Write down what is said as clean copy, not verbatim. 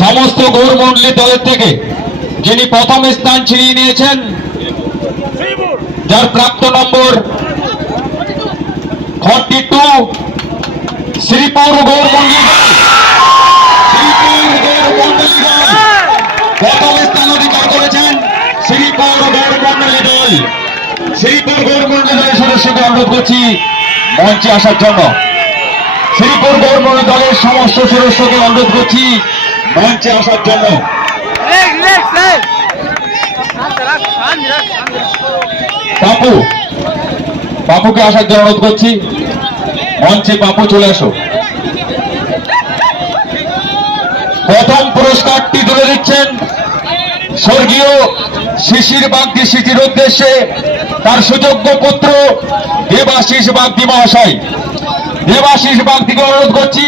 সমস্ত গৌরমন্ডলী দলের থেকে যিনি প্রথম স্থান ছিনিয়ে নিয়েছেন, যার প্রাপ্ত নম্বর 42, শ্রীপুর গৌরমন্ডলী দল। প্রথম স্থান অধিকার করেছেন শ্রীপুর গৌরমন্ডলী দল। শ্রীপুর গৌরমন্ডলী দলের সদস্যকে অনুরোধ করছি মঞ্চে আসার জন্য। শ্রীপুর গৌরমন্ডলী দলের সমস্ত সদস্যকে অনুরোধ করছি মঞ্চে আসার জন্য। বাপুকে আসার জন্য অনুরোধ করছি মঞ্চে। বাপু চলে আসো। প্রথম পুরস্কারটি তুলে দিচ্ছেন স্বর্গীয় শিশির বাগদি স্মৃতির উদ্দেশ্যে তার সুযোগ্য পুত্র দেবাশিস বাগদি মহাশয়। দেবাশিস বাগদিকে অনুরোধ করছি